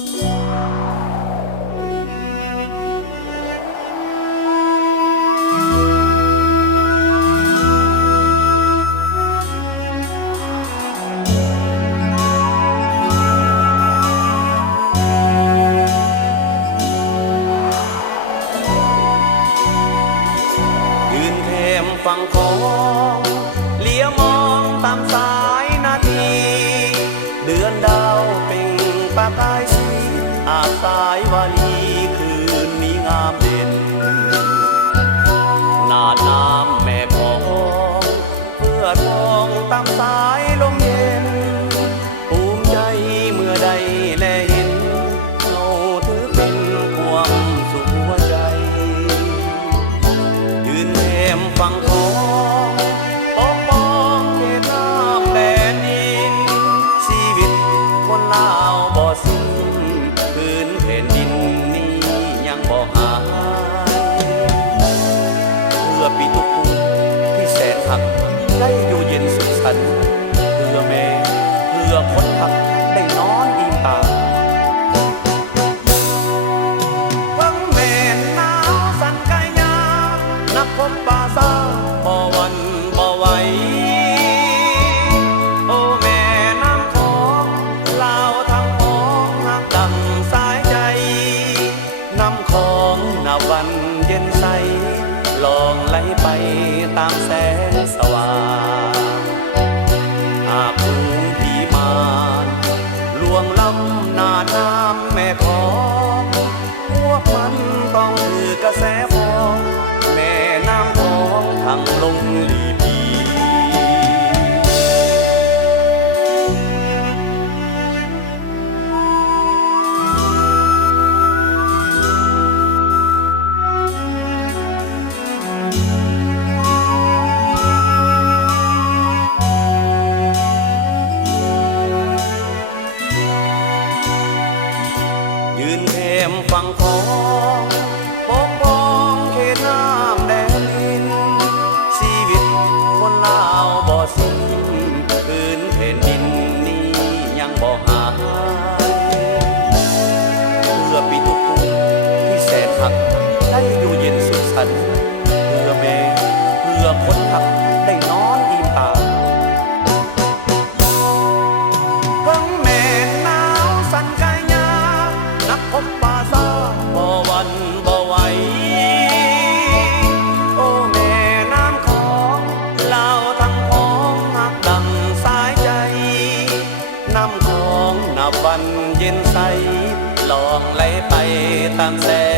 ฝั่งของเลี้ยวมองตามสายนาทีเดือนดาวเป่งประกายสีอาบสายวาลีคืนนี้งามเด่นนาดน้ำแม่พองเพื่อทองตามสายลมเย็นภูมิใจเมื่อได้แลเห็นเราถือเป็นความสุขหัวใจยืนแหมฝั่งของปกป้องเขตน้ำแดนดินชีวิตคนลาวบ่สิ้นคืนแผ่นดินนี้ยังบ่หายเพื่อปีทุกภูที่แสนหักได้อยู่เย็นสุขสันต์เพื่อแม่เพื่อคนหักได้นอนอิ่มตาวังแม่หนาวสั่นกายยานักพบป่าซาบ่หวั่นบ่ไหวโอ้แม่น้ำของลาวทั้งพ้องหักดังสายใจน้ำของนาวันเย็นใสลองไหลไปตามแสงสว่างหากภูผีมารลวงล้ำหน้าน้ำแม่ของพวกมันต้องถือกระแสพองแม่น้ำของทางลงลีพียืนแถมฝั่งของปกป้องเขตน้ำแดนดินชีวิตคนลาวบ่สิ้นคืนแผ่นดินนี้ยังบ่หายเพื่อปีทุกภูที่แสนหักได้อยู่เย็นสุขสันต์เพื่อแม่เพื่อคนหักได้นอนอิ่มตาพบป่าซาบ่หวั่นบ่ไหวโอ้แม่น้ำของลาวทั้งพ้องหักดังสายใจน้ำของนับวันเย็นใสลองไหลไปตามแสง